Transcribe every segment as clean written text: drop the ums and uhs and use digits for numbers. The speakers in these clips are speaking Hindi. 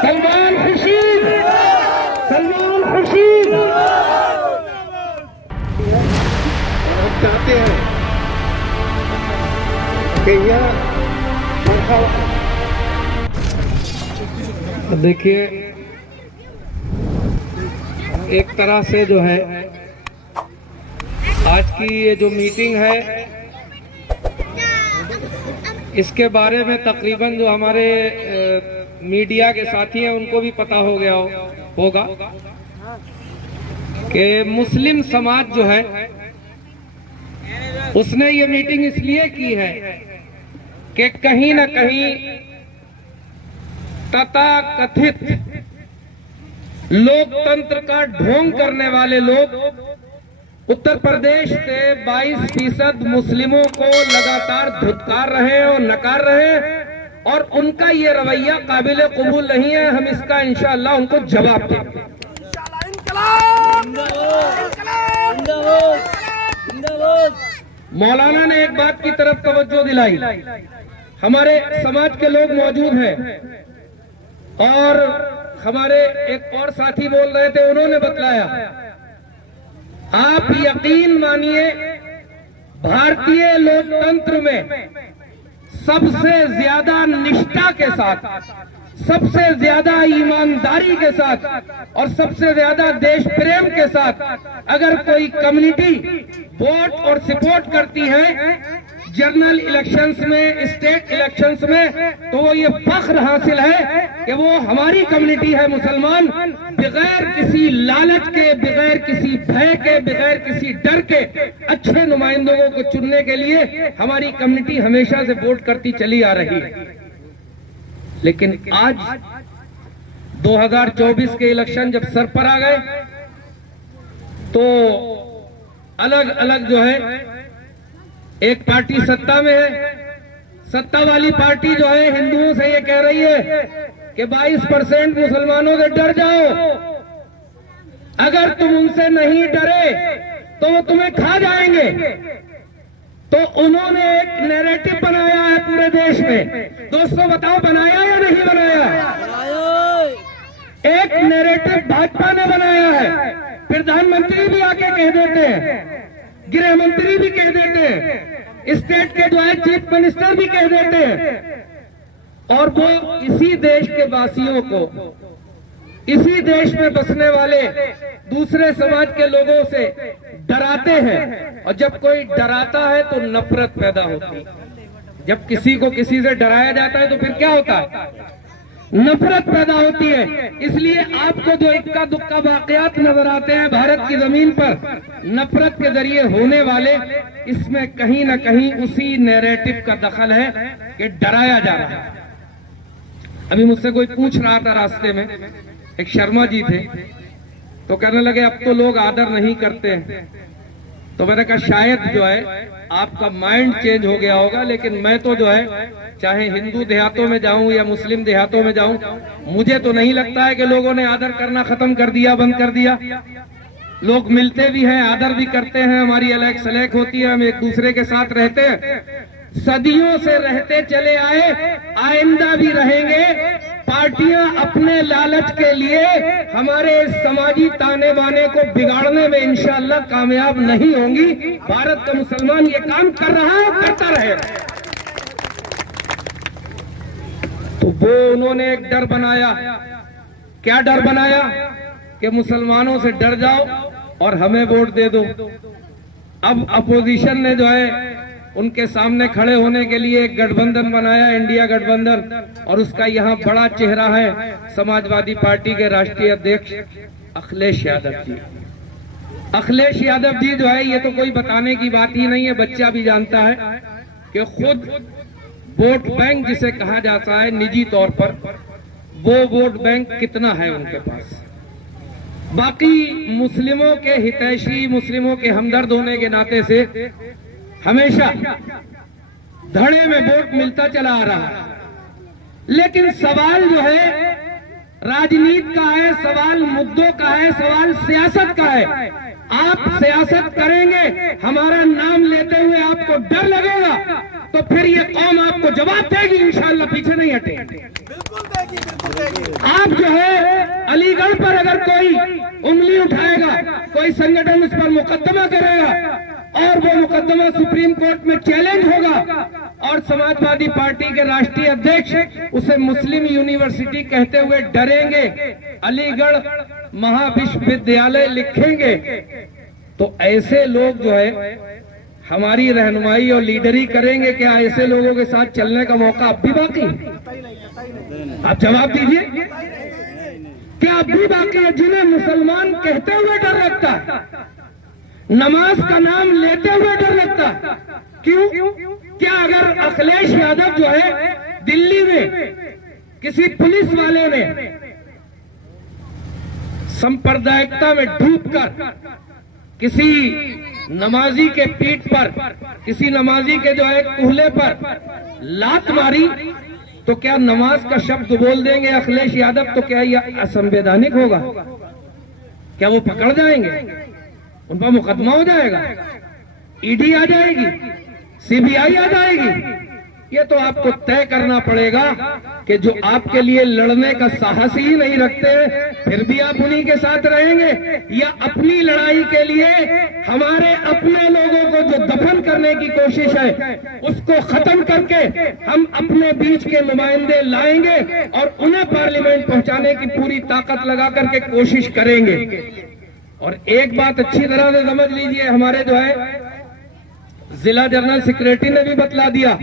सलमान खुर्शीद, सलमान खुर्शीद। हम चाहते हैं कि यह देखिए एक तरह से जो है आज की ये जो मीटिंग है इसके बारे में तकरीबन जो हमारे मीडिया के साथी हैं उनको भी पता हो गया होगा कि मुस्लिम समाज जो है उसने ये मीटिंग इसलिए की है कि कहीं ना कहीं तथाकथित लोकतंत्र का ढोंग करने वाले लोग उत्तर प्रदेश से 22% मुस्लिमों को लगातार धुतकार रहे हैं और नकार रहे हैं और उनका ये रवैया काबिल कबूल नहीं है। हम इसका इंशाअल्लाह उनको जवाब देंगे। मौलाना ने एक बात की तरफ तवज्जो दिलाई, हमारे समाज के लोग मौजूद हैं और हमारे एक और साथी बोल रहे थे, उन्होंने बतलाया, आप यकीन मानिए भारतीय लोकतंत्र में सबसे ज्यादा निष्ठा के साथ, सबसे ज्यादा ईमानदारी के साथ और सबसे ज्यादा देश प्रेम के साथ अगर कोई कम्युनिटी वोट और सपोर्ट करती है जनरल इलेक्शंस में, स्टेट इलेक्शंस में, तो वो ये फख्र हासिल है कि वो हमारी कम्युनिटी है मुसलमान। बगैर किसी लालच के, बगैर किसी भय के, बगैर किसी डर के अच्छे नुमाइंदों को चुनने के लिए हमारी कम्युनिटी हमेशा से वोट करती चली आ रही है। लेकिन आज 2024 के इलेक्शन जब सर पर आ गए तो अलग अलग जो है, एक पार्टी सत्ता में है, सत्ता वाली पार्टी जो है हिंदुओं से ये कह रही है कि 22% मुसलमानों से डर जाओ, अगर तुम उनसे नहीं डरे तो वो तुम्हें खा जाएंगे। तो उन्होंने एक नैरेटिव बनाया है पूरे देश में। दोस्तों बताओ, बनाया या नहीं बनाया? एक नैरेटिव भाजपा ने बनाया है, प्रधानमंत्री भी आके कह देते हैं, गृह मंत्री भी कह देते हैं, स्टेट के जो है चीफ मिनिस्टर भी कह देते हैं और वो इसी देश के वासियों को, इसी देश में बसने वाले दूसरे समाज के लोगों से डराते हैं। और जब कोई डराता है तो नफरत पैदा होती है। जब किसी को किसी से डराया जाता है तो फिर क्या होता है? नफरत पैदा होती है। इसलिए आपको जो इक्का दुक्का वाकयात नजर आते हैं भारत की जमीन पर नफरत के जरिए होने वाले, इसमें कहीं ना कहीं उसी नैरेटिव का दखल है कि डराया जा रहा है। अभी मुझसे कोई पूछ रहा था रास्ते में, एक शर्मा जी थे, तो कहने लगे अब तो लोग आदर नहीं करते हैं। तो मैंने कहा शायद जो है आपका माइंड चेंज हो गया होगा, लेकिन मैं तो जो है चाहे हिंदू देहातों में जाऊं या मुस्लिम देहातों में जाऊं, मुझे तो नहीं लगता है कि लोगों ने आदर करना खत्म कर दिया, बंद कर दिया। लोग मिलते भी हैं, आदर भी करते हैं, हमारी अलग सलेख होती है, हम एक दूसरे के साथ रहते हैं, सदियों से रहते चले आए, आइंदा भी रहेंगे। पार्टियां अपने लालच के लिए हमारे समाजी ताने बाने को बिगाड़ने में इंशाअल्लाह कामयाब नहीं होंगी। भारत का मुसलमान ये काम कर रहा है, करता रहे। तो वो उन्होंने एक डर बनाया। क्या डर बनाया? कि मुसलमानों से डर जाओ और हमें वोट दे दो। अब अपोजिशन ने जो है उनके सामने खड़े होने के लिए एक गठबंधन बनाया, इंडिया गठबंधन, और उसका यहाँ बड़ा चेहरा है समाजवादी पार्टी के राष्ट्रीय अध्यक्ष अखिलेश यादव जी। अखिलेश यादव जी जो है, ये तो कोई बताने की बात ही नहीं है, बच्चा भी जानता है कि खुद वोट बैंक जिसे कहा जाता है निजी तौर पर, वो वोट बैंक कितना है उनके पास। बाकी मुस्लिमों के हितैषी, मुस्लिमों के हमदर्द होने के नाते से हमेशा धड़े में वोट मिलता चला आ रहा है। लेकिन सवाल जो है राजनीति का है, सवाल मुद्दों का है, सवाल सियासत का है। आप सियासत करेंगे, हमारा नाम लेते हुए आपको डर लगेगा, तो फिर ये कौम आपको जवाब देगी इंशाअल्लाह, पीछे नहीं हटेगी। आप जो है अलीगढ़ पर अगर कोई उंगली उठाएगा, कोई संगठन उस पर मुकदमा करेगा और वो मुकदमा सुप्रीम कोर्ट में चैलेंज होगा और समाजवादी पार्टी के राष्ट्रीय अध्यक्ष उसे मुस्लिम यूनिवर्सिटी कहते हुए डरेंगे, अलीगढ़ महाविश्वविद्यालय लिखेंगे, तो ऐसे लोग जो है हमारी रहनुमाई और लीडरी करेंगे क्या? ऐसे लोगों के साथ चलने का मौका अब भी बाकी है? आप जवाब दीजिए, क्या अब भी बाकी है जिन्हें मुसलमान कहते हुए डर लगता है, नमाज का नाम लेते हुए डर लगता है? क्यों? क्या अगर अखिलेश यादव जो है दिल्ली में किसी पुलिस वाले ने सांप्रदायिकता में डूबकर किसी नमाजी के पीठ पर, किसी नमाजी के जो है कूल्हे पर लात मारी, तो क्या नमाज का शब्द बोल देंगे अखिलेश यादव तो क्या यह असंवैधानिक होगा? क्या वो पकड़ जाएंगे? उन पर मुकदमा हो जाएगा, ईडी आ जाएगी, सीबीआई आ जाएगी? ये तो आपको तय करना पड़ेगा कि जो आपके लिए लड़ने का साहस ही नहीं रखते फिर भी आप उन्हीं के साथ रहेंगे, या अपनी लड़ाई के लिए हमारे अपने लोगों को जो दफन करने की कोशिश है उसको खत्म करके हम अपने बीच के नुमाइंदे लाएंगे और उन्हें पार्लियामेंट पहुंचाने की पूरी ताकत लगा करके कोशिश करेंगे। और एक बात अच्छी तरह से समझ लीजिए, हमारे जो है जिला जनरल सेक्रेटरी ने भी बतला दिया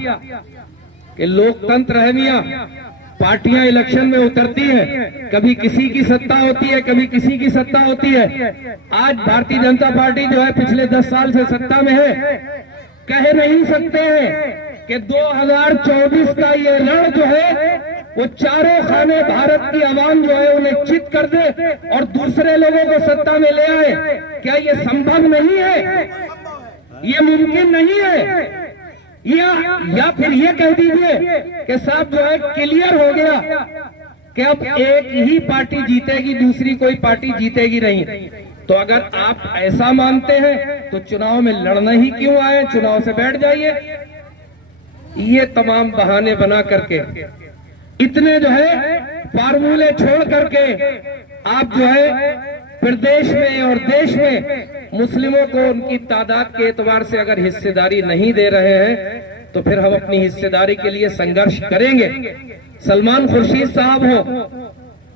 कि लोकतंत्र है मियां, पार्टियां इलेक्शन में उतरती हैं, कभी किसी की सत्ता होती है, कभी किसी की सत्ता होती है। आज भारतीय जनता पार्टी जो है पिछले 10 साल से सत्ता में है, कह नहीं सकते हैं कि 2024 का ये रण जो है वो चारों खाने भारत की आवाम जो है उन्हें चित कर दे और दूसरे लोगों को सत्ता में ले आए। क्या ये संभव नहीं है? ये मुमकिन नहीं है। या फिर ये कह दीजिए कि साहब जो है क्लियर हो गया कि अब एक ही पार्टी जीतेगी, दूसरी कोई पार्टी जीतेगी नहीं। तो अगर आप ऐसा मानते हैं तो चुनाव में लड़ना ही क्यों आए? चुनाव से बैठ जाइए। ये तमाम बहाने बना करके, इतने जो है फार्मूले छोड़ करके आप जो है प्रदेश में और देश में मुस्लिमों को उनकी तादाद के एतबार से अगर हिस्सेदारी नहीं दे रहे हैं तो फिर हम अपनी हिस्सेदारी के लिए संघर्ष करेंगे। सलमान खुर्शीद साहब हो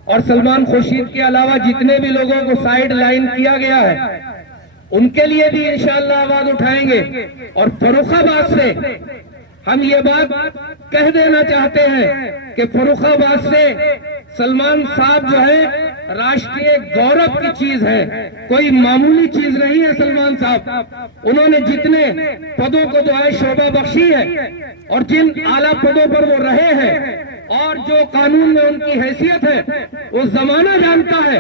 और सलमान खुर्शीद के अलावा जितने भी लोगों को साइड लाइन किया गया है उनके लिए भी इंशाअल्लाह आवाज उठाएंगे। और फर्रुखाबाद से हम ये बात कह देना चाहते हैं कि फर्रुखाबाद से सलमान साहब जो है राष्ट्रीय गौरव की चीज है, कोई मामूली चीज नहीं है। सलमान साहब उन्होंने जितने पदों को जो है शोभा बख्शी है और जिन आला पदों पर वो रहे हैं और जो कानून में उनकी हैसियत है वो जमाना जानता है।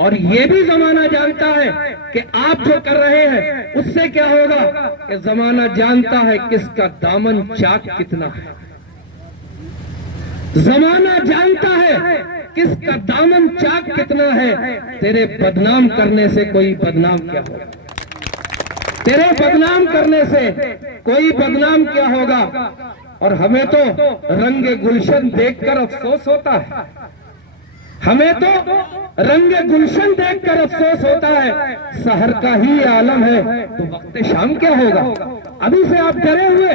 और ये भी जमाना जानता है कि आप जो कर रहे हैं उससे क्या होगा कि जमाना जानता है किसका दामन चाक कितना है। जमाना जानता है किसका दामन चाक कितना है। तेरे बदनाम करने से कोई बदनाम क्या होगा? तेरे बदनाम करने से कोई बदनाम क्या होगा? और हमें तो रंगे गुलशन देखकर अफसोस होता है, हमें तो रंगे गुलशन देखकर अफसोस होता है। सहर का ही आलम है तो वक्त शाम क्या होगा? अभी से आप डरे हुए,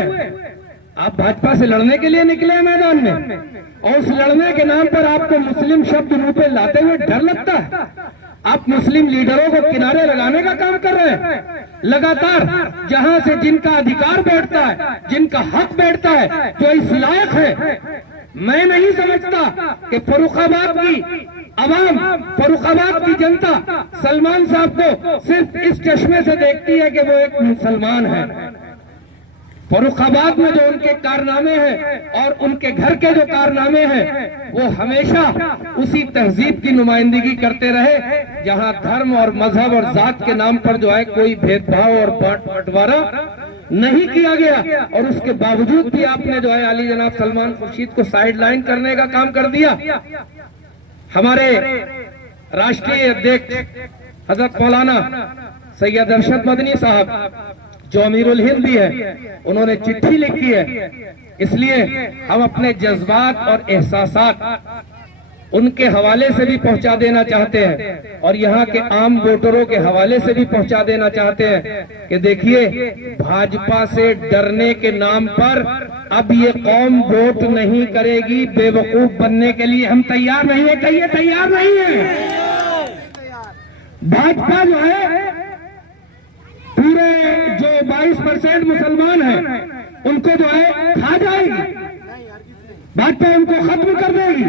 आप भाजपा से लड़ने के लिए निकले हैं मैदान में और उस लड़ने के नाम पर आपको मुस्लिम शब्द मुंह पे लाते हुए डर लगता है। आप मुस्लिम लीडरों को किनारे लगाने का काम कर रहे हैं लगातार। जहां से जिनका अधिकार बैठता है, जिनका हक बैठता है, जो इस लायक है, मैं नहीं समझता कि फर्रुखाबाद की अवाम, फर्रुखाबाद की जनता सलमान साहब को सिर्फ इस चश्मे से देखती है कि वो एक मुसलमान है। फर्रुखाबाद में जो उनके कारनामे हैं और उनके घर के जो कारनामे हैं वो हमेशा उसी तहजीब की नुमाइंदगी करते रहे जहां धर्म और मजहब और जात के नाम पर जो है कोई भेदभाव और बंटवारा नहीं किया गया। और उसके बावजूद भी आपने जो है अली जनाब सलमान खुर्शीद को साइड लाइन करने का काम कर दिया। हमारे राष्ट्रीय अध्यक्ष हजरत मौलाना सैयद अरशद मदनी साहब जो अमीरुल हिंद भी है, उन्होंने चिट्ठी लिखी है। इसलिए हम अपने जज्बात और एहसासात उनके हवाले से भी पहुंचा देना चाहते हैं और यहाँ के आम वोटरों के हवाले से भी पहुंचा देना चाहते हैं कि देखिए, भाजपा से डरने के नाम पर अब ये कौम वोट नहीं करेगी। बेवकूफ बनने के लिए हम तैयार नहीं है। कहिए तैयार नहीं है। भाजपा जो है पूरे जो 22% मुसलमान हैं उनको जो है खा जाएगी। भाजपा उनको खत्म कर देगी।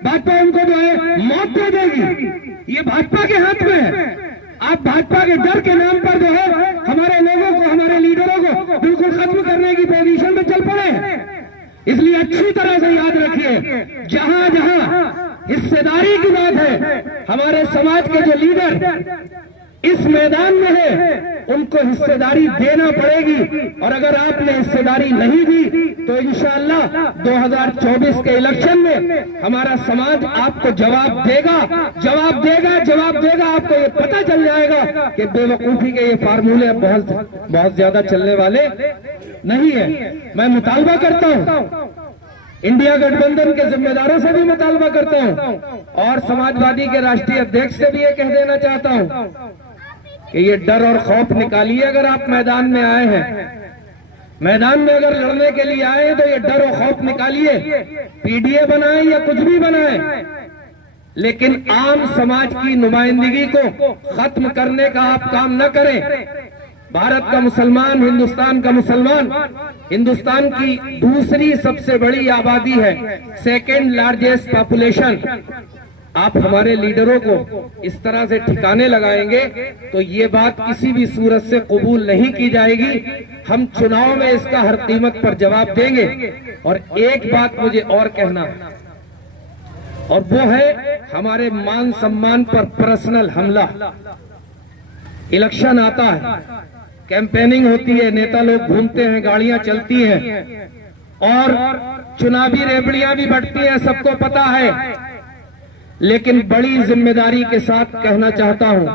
भाजपा उनको जो है मौत दे देगी। ये भाजपा के हाथ में है। आप भाजपा के डर के नाम पर जो है हमारे लोगों को, हमारे लीडरों को बिल्कुल खत्म करने की पोजीशन में चल पड़े हैं। इसलिए अच्छी तरह से याद रखिए, जहां जहां हिस्सेदारी की बात है, हमारे समाज के जो लीडर इस मैदान में है उनको हिस्सेदारी देना पड़ेगी। और अगर आपने हिस्सेदारी नहीं दी तो इंशाअल्लाह 2024 के इलेक्शन में हमारा समाज आपको जवाब देगा। आपको ये पता चल जाएगा कि बेवकूफी के ये फार्मूले बहुत ज्यादा चलने वाले नहीं है। मैं मुतालबा करता हूं, इंडिया गठबंधन के जिम्मेदारों से भी मुतालबा करता हूं और समाजवादी के राष्ट्रीय अध्यक्ष से भी ये कह देना चाहता हूं कि ये डर और खौफ निकालिए। अगर आप मैदान में आए हैं, मैदान में अगर लड़ने के लिए आए हैं तो ये डर और खौफ निकालिए। पीडीए बनाएं या कुछ भी बनाएं, लेकिन आम समाज की नुमाइंदगी को खत्म करने का आप काम न करें। भारत का मुसलमान, हिंदुस्तान का मुसलमान, हिंदुस्तान की दूसरी सबसे बड़ी आबादी है, सेकेंड लार्जेस्ट पॉपुलेशन। आप हमारे लीडरों को इस तरह से ठिकाने लगाएंगे तो ये बात किसी भी सूरत से कबूल नहीं की जाएगी। हम चुनाव में इसका हर कीमत पर जवाब देंगे। और एक बात मुझे और कहना, और वो है हमारे मान सम्मान पर पर्सनल हमला। इलेक्शन आता है, कैंपेनिंग होती है, नेता लोग घूमते हैं, गाड़ियां चलती हैं और चुनावी रेवड़ियां भी बढ़ती हैं, सबको पता है। लेकिन बड़ी जिम्मेदारी के साथ कहना चाहता हूं,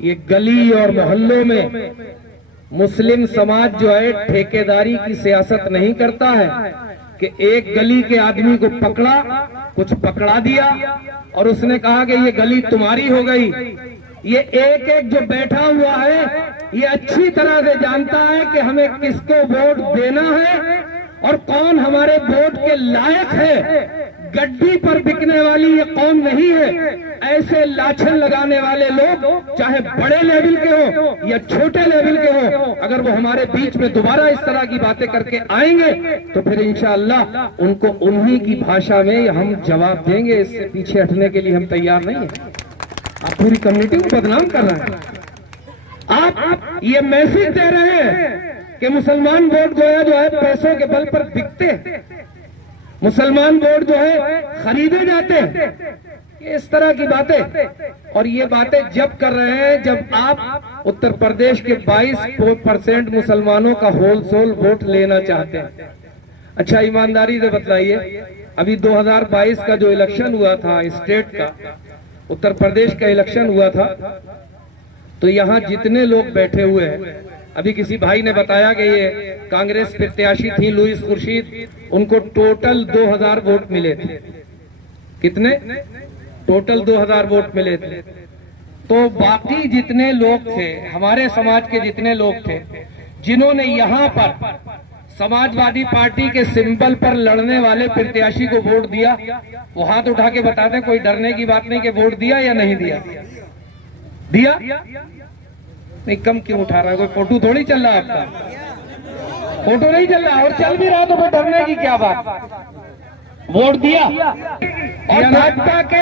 ये गली और मोहल्लों में मुस्लिम समाज जो है ठेकेदारी की सियासत नहीं करता है कि एक गली के आदमी को पकड़ा, कुछ पकड़ा दिया और उसने कहा कि ये गली तुम्हारी हो गई। ये एक एक जो बैठा हुआ है ये अच्छी तरह से जानता है कि हमें किसको वोट देना है और कौन हमारे वोट के लायक है। गड्डी पर बिकने वाली ये कौम नहीं है। ऐसे लाछन लगाने वाले लोग चाहे बड़े लेवल के हो या छोटे लेवल के हो, अगर वो हमारे बीच में दोबारा इस तरह की बातें करके आएंगे तो फिर इंशाअल्लाह उनको उन्हीं की भाषा में हम जवाब देंगे। इससे पीछे हटने के लिए हम तैयार नहीं है। आप पूरी कम्युनिटी को बदनाम कर रहे हैं। आप ये मैसेज दे रहे हैं कि मुसलमान वोट गोया जो है पैसों के बल पर बिकते हैं, मुसलमान वोट जो है खरीदे जाते हैं, इस तरह की बातें। और ये बातें जब कर रहे हैं जब आप उत्तर प्रदेश के 22% मुसलमानों का होलसेल वोट लेना चाहते हैं। अच्छा, ईमानदारी से बताइए, अभी 2022 का जो इलेक्शन हुआ था स्टेट का, उत्तर प्रदेश का इलेक्शन हुआ था, तो यहाँ जितने लोग बैठे हुए हैं, अभी किसी भाई ने बताया कि ये कांग्रेस प्रत्याशी थी लुईस खुर्शीद, उनको टोटल 2000 वोट मिले थे। कितने? टोटल 2000 वोट मिले थे। तो बाकी जितने लोग थे, हमारे समाज के जितने लोग थे, जिन्होंने यहाँ पर समाजवादी पार्टी के सिंबल पर लड़ने वाले प्रत्याशी को वोट दिया, वो हाथ उठा के बता दें, कोई डरने की बात नहीं कि वोट दिया या नहीं दिया। दिया नहीं, कम क्यों उठा रहा है? कोई फोटो थोड़ी चल रहा है आपका, फोटो नहीं चल रहा, और चल भी रहा तो डरने की क्या बात। वोट दिया और भाजपा के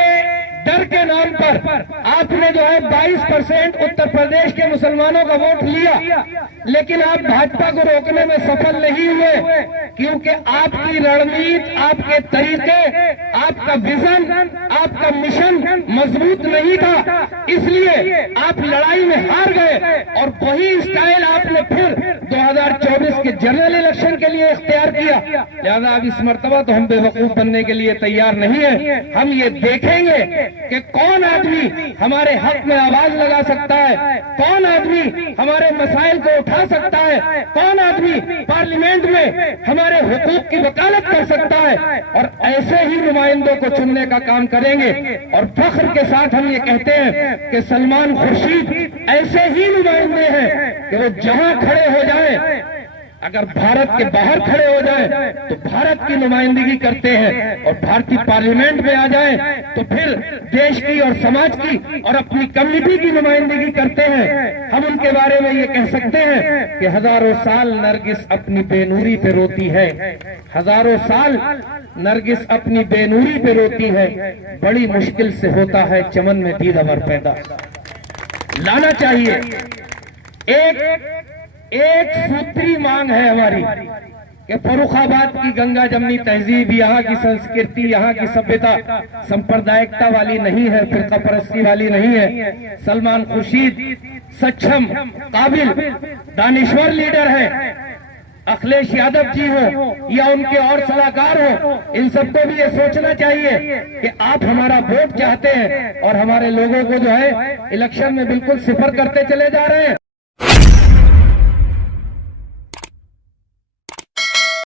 डर के नाम पर आपने जो है 22% उत्तर प्रदेश के मुसलमानों का वोट लिया, लेकिन आप भाजपा को रोकने में सफल नहीं हुए, क्योंकि आपकी रणनीति, आपके तरीके, आपका विजन, आपका मिशन मजबूत नहीं था। इसलिए आप लड़ाई में हार गए और वही स्टाइल आपने फिर 2024 के जनरल इलेक्शन के लिए इख्तियार किया। लिहाजा अब इस मर्तबा तो हम बेवकूफ बनने के लिए तैयार नहीं है। हम ये देखेंगे कि कौन आदमी हमारे हक में आवाज लगा सकता है, कौन आदमी हमारे मसाइल को उठा सकता है, कौन आदमी पार्लियामेंट में हमारे हुकूक की वकालत कर सकता है। और ऐसे ही नुमाइंदों को चुनने का काम करेंगे। और फख्र के साथ हम ये कहते हैं कि सलमान खुर्शीद ऐसे ही नुमाइंदे हैं कि वो जहां खड़े हो जाए, अगर भारत के बाहर खड़े हो जाए तो भारत की नुमाइंदगी करते हैं, और भारतीय पार्लियामेंट में आ जाए तो फिर देश की और समाज की और अपनी कम्युनिटी की नुमाइंदगी करते हैं। हम उनके बारे में ये कह सकते हैं कि हजारों साल नरगिस अपनी बेनूरी पे रोती है, हजारों साल नरगिस अपनी बेनूरी पे रोती है, बड़ी मुश्किल से होता है चमन में दीदावर पैदा। लाना चाहिए एक सूत्री मांग है हमारी कि फर्रुखाबाद की गंगा जमनी तहजीब, यहाँ की संस्कृति, यहाँ की सभ्यता सांप्रदायिकता वाली नहीं है, फिरका परस्ती वाली नहीं है। सलमान खुर्शीद सक्षम, काबिल, दानिश्वर लीडर है। अखिलेश यादव जी हो या उनके और सलाहकार हो, इन सबको भी ये सोचना चाहिए कि आप हमारा वोट चाहते हैं और हमारे लोगों को जो है इलेक्शन में बिल्कुल सिफर करते चले जा रहे हैं।